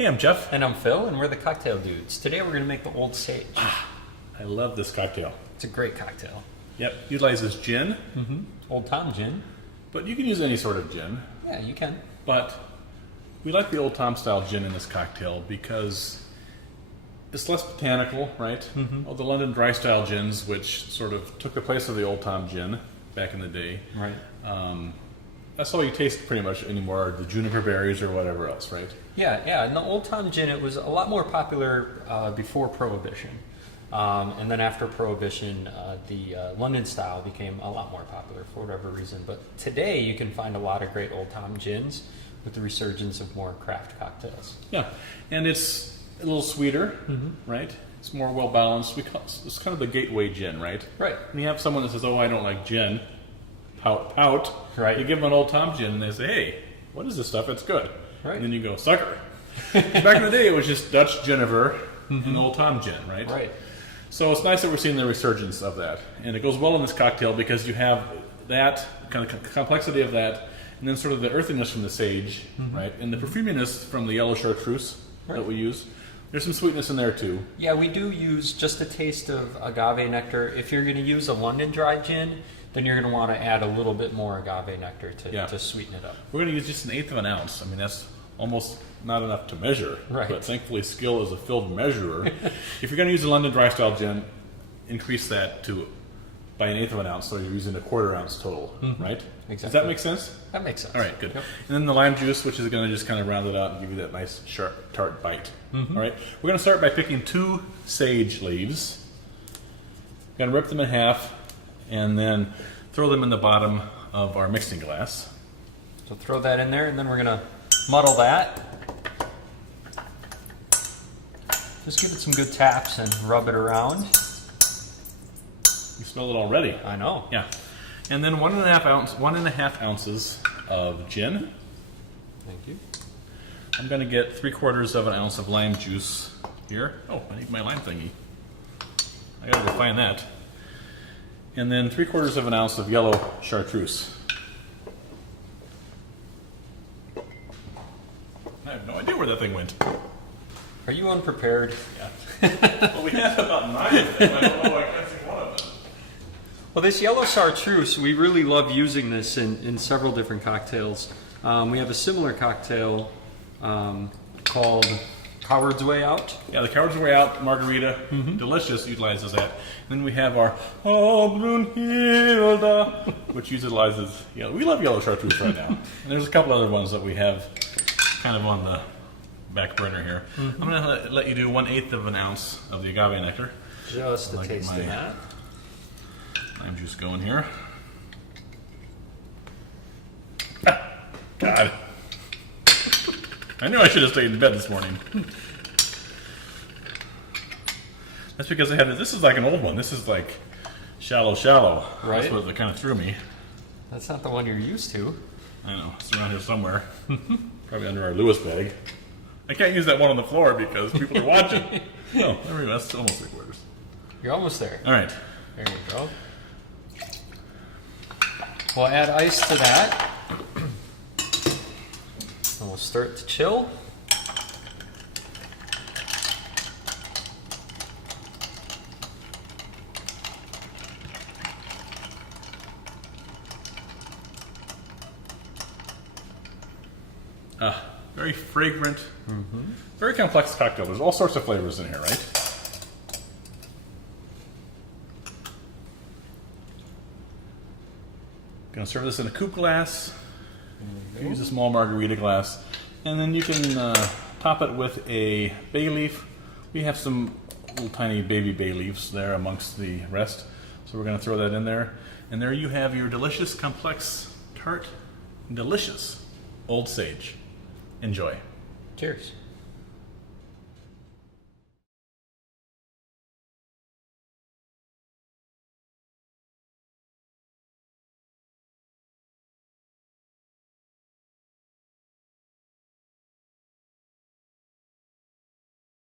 Hey, I'm Jeff. And I'm Phil, and we're the Cocktail Dudes. Today we're going to make the Old Sage. I love this cocktail. It's a great cocktail. Yep, utilizes gin. Old Tom gin. But you can use any sort of gin. Yeah, you can. But we like the Old Tom style gin in this cocktail because it's less botanical, right? All the London dry style gins, which sort of took the place of the Old Tom gin back in the day. Right. That's all you taste pretty much anymore, are the juniper berries or whatever else, right? Yeah. And the Old Tom gin, it was a lot more popular before Prohibition. And then after Prohibition, the London style became a lot more popular for whatever reason. But today you can find a lot of great Old Tom gins with the resurgence of more craft cocktails. Yeah, and it's a little sweeter, right? It's more well balanced. It's kind of the gateway gin, right? Right. When you have someone that says, "Oh, I don't like gin," pout. Right. You give them an Old Tom gin, and they say, "Hey, what is this stuff? It's good." Right. And then you go, "Sucker." Back in the day, it was just Dutch Genever and Old Tom gin, right? Right. So it's nice that we're seeing the resurgence of that, and it goes well in this cocktail because you have that kind of complexity of that, and then sort of the earthiness from the sage, right, and the perfuminess from the yellow Chartreuse that we use. There's some sweetness in there too. Yeah, we do use just a taste of Agave Nectar. If you're going to use a London dry gin, then you're going to want to add a little bit more Agave Nectar to sweeten it up. We're going to use just 1/8 of an ounce. I mean, that's almost not enough to measure, Right. But thankfully skill is a filled measurer. If you're going to use a London dry style gin, increase that by 1/8 of an ounce, so you're using a 1/4 ounce total, right? Exactly. Does that make sense? That makes sense. All right, good. Yep. And then the lime juice, which is going to just kind of round it out and give you that nice, sharp, tart bite. All right, we're going to start by picking 2 sage leaves. We're going to rip them in half and then throw them in the bottom of our mixing glass. So throw that in there, and then we're going to muddle that. Just give it some good taps and rub it around. You smell it already. I know. Yeah. And then 1.5 ounces of gin. Thank you. I'm going to get 3/4 of an ounce of lime juice here. Oh, I need my lime thingy. I got to go find that. And then 3/4 of an ounce of yellow Chartreuse. I have no idea where that thing went. Are you unprepared? Yeah. Well, we have about 9 of them. I don't know. I can't see one of them. Well, this yellow Chartreuse, we really love using this in several different cocktails. We have a similar cocktail called Coward's Way Out. Yeah, the Coward's Way Out margarita, delicious, utilizes that. Then we have our Oh Brunhilde, which utilizes, we love yellow Chartreuse right now. And there's a couple other ones that we have kind of on the back burner here. I'm going to let you do 1/8 of an ounce of the Agave Nectar. Just a Like taste my- of that. Lime juice going here. Ah, God. I knew I should have stayed in bed this morning. That's because I had this is like an old one. This is like shallow. Right. That's what kind of threw me. That's not the one you're used to. I know. It's around here somewhere. Probably under our Lewis bag. I can't use that one on the floor because people are watching. Oh, there we go. That's almost 3/4. You're almost there. All right. There you go. We'll add ice to that. And we'll start to chill. Very fragrant, very complex cocktail. There's all sorts of flavors in here, right? Gonna serve this in a coupe glass. Use a small margarita glass, and then you can top it with a bay leaf. We have some little tiny baby bay leaves there amongst the rest, so we're gonna throw that in there. And there you have your delicious, complex, tart, delicious Old Sage. Enjoy. Cheers.